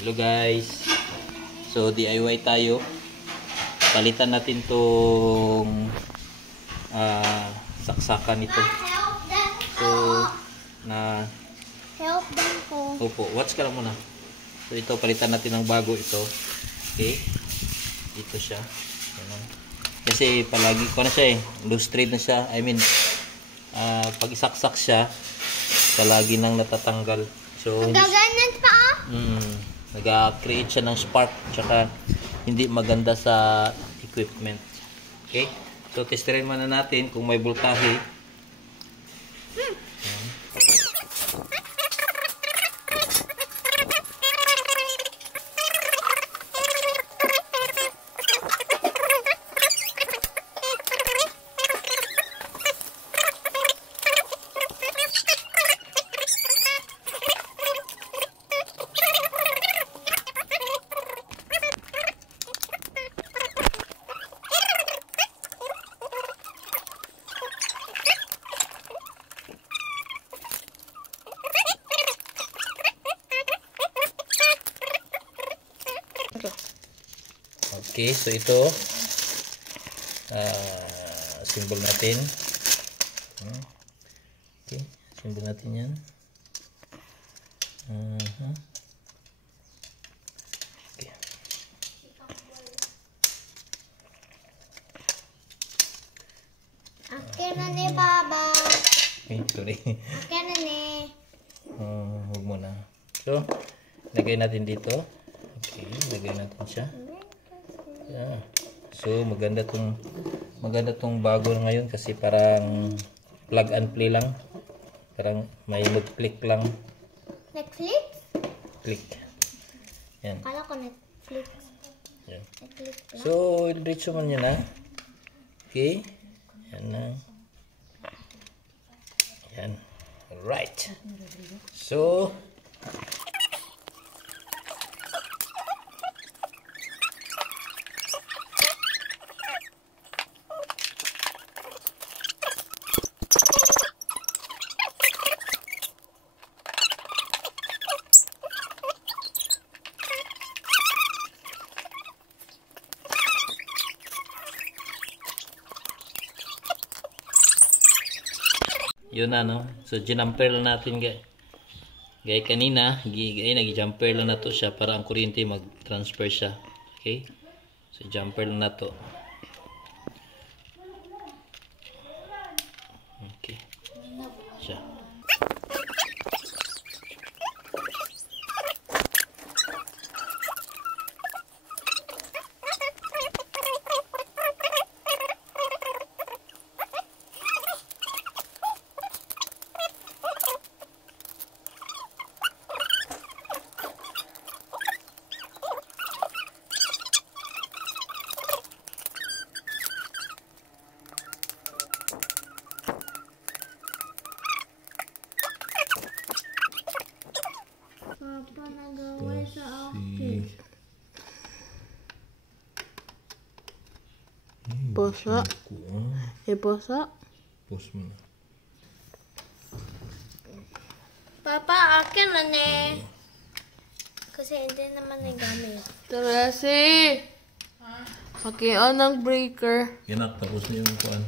Hello guys. So DIY tayo. Palitan natin tong saksakan nito. So help them po. Opo, watch ka lang muna. So ito palitan natin ng bago ito. Okay? Dito siya. Ganun. Kasi palagi ko na siya loose thread na siya. I mean, pag isaksak siya, palagi nang natatanggal. So Gaganan pa nag-create siya ng spark, tsaka hindi maganda sa equipment. Okay? So testerin muna natin kung may voltahe. Okay, so ito symbol natin. Okay, symbol natin yan. Okay. Akin na ni Baba. Sorry. Akin na ni. Huwag mo na. So, lagay natin dito. Okay, lagay natin siya. Yeah. So maganda tong bago ngayon kasi parang plug and play lang. Parang may mag-click lang. Netflix? Click. Yan. Kala ko Netflix. Yan. Netflix lang. So diretso man yan Okay. Yan na. Yan. Alright. So yun na, no? So ginamper lang natin gaya kanina, nag-jumper lang na to siya para ang kuryente mag-transfer siya. Okay? So jumper lang na to. Okay. Siya. Papa nagawa sa akin. Pusa. Pusa. Pause mo na. Papa, akin na ni. Kasi hindi naman nagamit. Terasi. Okay, ang breaker. Yan, tapos na yung kuan.